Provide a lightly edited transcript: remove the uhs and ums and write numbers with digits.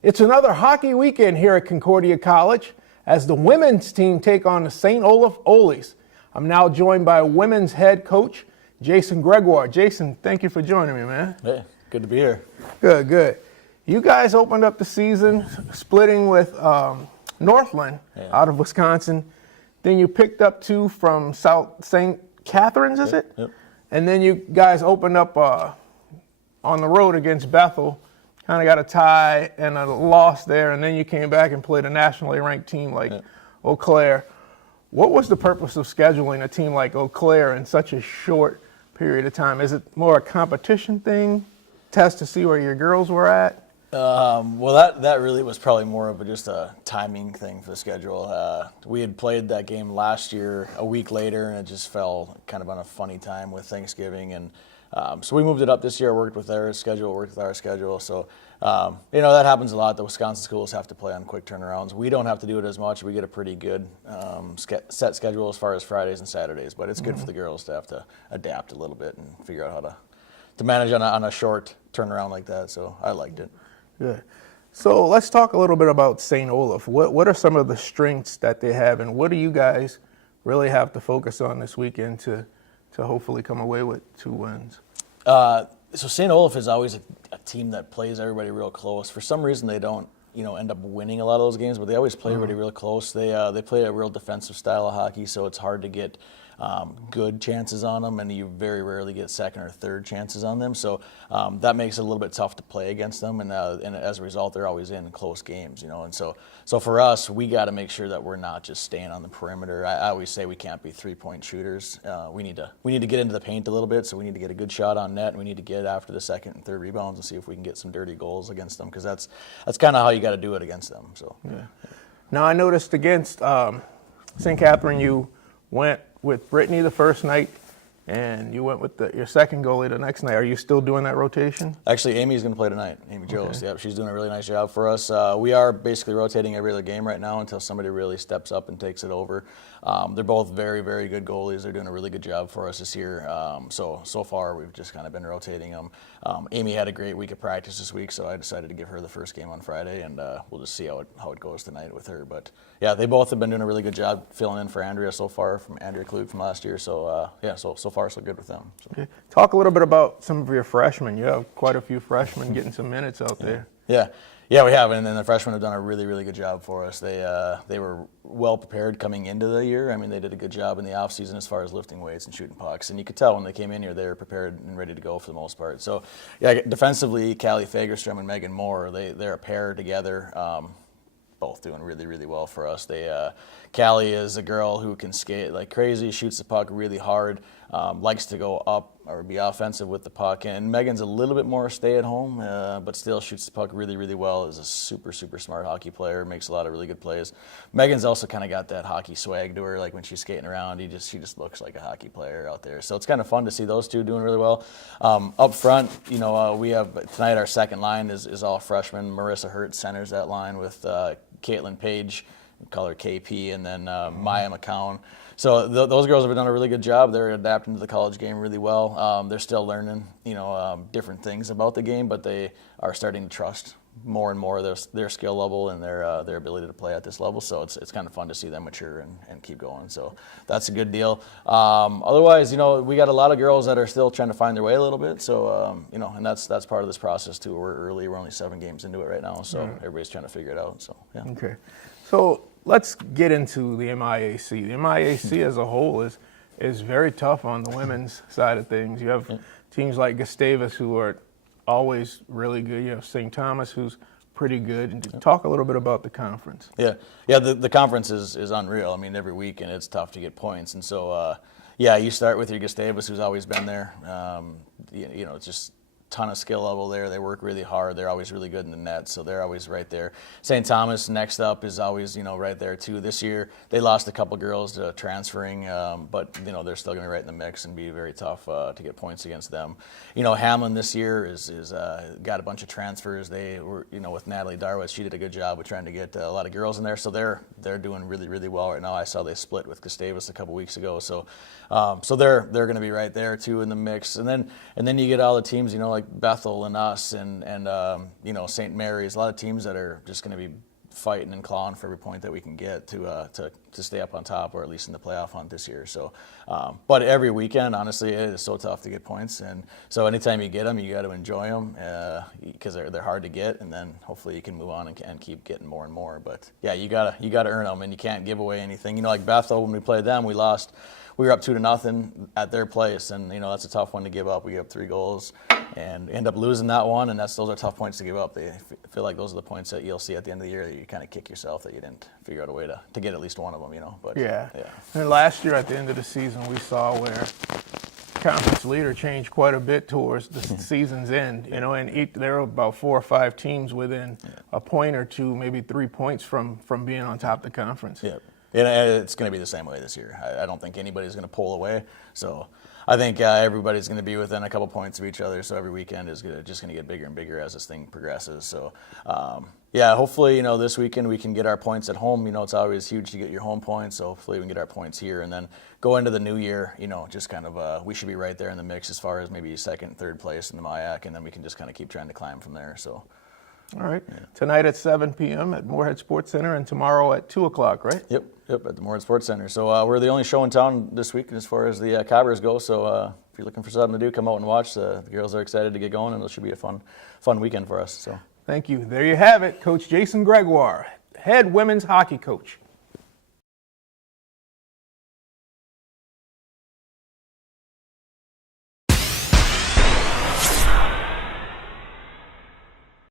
It's another hockey weekend here at Concordia College as the women's team take on the St. Olaf Goalies. I'm now joined by women's head coach, Jason Gregoire. Jason, thank you for joining me, man. Hey, good to be here. Good. You guys opened up the season splitting with Northland out of Wisconsin. Then you picked up two from South St. Catharines, is it? Yep. And then you guys opened up on the road against Bethel. Kind of got a tie and a loss there, and then you came back and played a nationally ranked team like Eau Claire. What was the purpose of scheduling a team like Eau Claire in such a short period of time? Is it more a competition thing, test to see where your girls were at? Well, that really was probably more of just a timing thing for the schedule. We had played that game last year a week later, and it just fell kind of on a funny time with Thanksgiving. And so we moved it up this year, worked with their schedule, worked with our schedule. So, that happens a lot. The Wisconsin schools have to play on quick turnarounds. We don't have to do it as much. We get a pretty good set schedule as far as Fridays and Saturdays, but it's good for the girls to have to adapt a little bit and figure out how to manage on a short turnaround like that. So I liked it. Good. So let's talk a little bit about St. Olaf. What are some of the strengths that they have, and what do you guys really have to focus on this weekend to hopefully come away with 2 wins? So St. Olaf is always a team that plays everybody real close. For some reason, they don't, end up winning a lot of those games, but they always play everybody real close. They play a real defensive style of hockey, so it's hard to get good chances on them, and you very rarely get second or third chances on them. So that makes it a little bit tough to play against them, and as a result, they're always in close games, And so for us, we got to make sure that we're not just staying on the perimeter. I always say we can't be 3-point shooters. We need to get into the paint a little bit, so we need to get a good shot on net, and we need to get after the second and third rebounds and see if we can get some dirty goals against them, because that's kind of how you got to do it against them. So yeah. Now I noticed against St. Catherine, you went with Brittany the first night, and you went with your second goalie the next night. Are you still doing that rotation? Actually, Amy's going to play tonight. Amy Jones. Yeah, she's doing a really nice job for us. We are basically rotating every other game right now until somebody really steps up and takes it over. They're both very, very good goalies. They're doing a really good job for us this year. So far, we've just kind of been rotating them. Amy had a great week of practice this week, so I decided to give her the first game on Friday, and we'll just see how it goes tonight with her. But yeah, they both have been doing a really good job filling in for Andrea so far, from Andrea Klug from last year. So so far so good with them. So. Okay. Talk a little bit about some of your freshmen. You have quite a few freshmen getting some minutes out there. Yeah, we have, and the freshmen have done a really, really good job for us. They were well prepared coming into the year. I mean, they did a good job in the off season as far as lifting weights and shooting pucks, and you could tell when they came in here they were prepared and ready to go for the most part. So, yeah, defensively, Callie Fagerstrom and Megan Moore, they're a pair together. Both doing really, really well for us. Callie is a girl who can skate like crazy, shoots the puck really hard, likes to go up or be offensive with the puck. And Megan's a little bit more stay-at-home, but still shoots the puck really, really well. Is a super, super smart hockey player, makes a lot of really good plays. Megan's also kind of got that hockey swag to her, like when she's skating around, she just looks like a hockey player out there. So it's kind of fun to see those two doing really well. Up front, we have tonight our second line is all freshmen. Marissa Hurt centers that line with Caitlin Page, we call her KP, and then Maya McCown. So those girls have done a really good job. They're adapting to the college game really well. They're still learning, different things about the game, but they are starting to trust more and more their skill level and their ability to play at this level. So it's kind of fun to see them mature and keep going. So that's a good deal. Otherwise, we got a lot of girls that are still trying to find their way a little bit. So and that's part of this process too. We're early. We're only 7 games into it right now. So everybody's trying to figure it out. So yeah. Okay. So let's get into the MIAC. The MIAC as a whole is very tough on the women's side of things. You have teams like Gustavus who are always really good. You have St. Thomas who's pretty good. And talk a little bit about the conference. Yeah. The conference is unreal. I mean, every week, and it's tough to get points. And so, you start with your Gustavus, who's always been there. It's just ton of skill level there. They work really hard. They're always really good in the net, so they're always right there. St. Thomas next up is always right there too. This year they lost a couple girls to transferring, but they're still going to be right in the mix and be very tough to get points against them. Hamlin this year is got a bunch of transfers. They were with Natalie Darwitz. She did a good job with trying to get a lot of girls in there, so they're doing really, really well right now. I saw they split with Gustavus a couple weeks ago, so they're going to be right there too in the mix. And then you get all the teams like like Bethel and us and St. Mary's, a lot of teams that are just going to be fighting and clawing for every point that we can get to stay up on top, or at least in the playoff hunt this year. So, but every weekend, honestly, it is so tough to get points, and so anytime you get them, you got to enjoy them because they're hard to get, and then hopefully you can move on and keep getting more and more. But yeah, you gotta earn them, and you can't give away anything. Like Bethel, when we played them, we lost. We were up 2-0 at their place, and that's a tough one to give up. We gave up 3 goals and end up losing that one, and those are tough points to give up. They feel like those are the points that you'll see at the end of the year that you kind of kick yourself that you didn't figure out a way to get at least one of them. But yeah. And last year at the end of the season, we saw where conference leader changed quite a bit towards the season's end. And there were about 4 or 5 teams within a point or 2, maybe 3 points from being on top of the conference. Yeah. And it's going to be the same way this year. I don't think anybody's going to pull away. So I think everybody's going to be within a couple points of each other. So every weekend is just going to get bigger and bigger as this thing progresses. So, hopefully, this weekend we can get our points at home. It's always huge to get your home points. So hopefully we can get our points here and then go into the new year, just kind of we should be right there in the mix as far as maybe 2nd, 3rd place in the MIAC. And then we can just kind of keep trying to climb from there. So. All right. Yeah. Tonight at 7 p.m. at Moorhead Sports Center, and tomorrow at 2 o'clock, right? Yep, at the Moorhead Sports Center. So we're the only show in town this week as far as the Cobbers go. So if you're looking for something to do, come out and watch. The girls are excited to get going, and it should be a fun weekend for us. So thank you. There you have it, Coach Jason Gregoire, head women's hockey coach.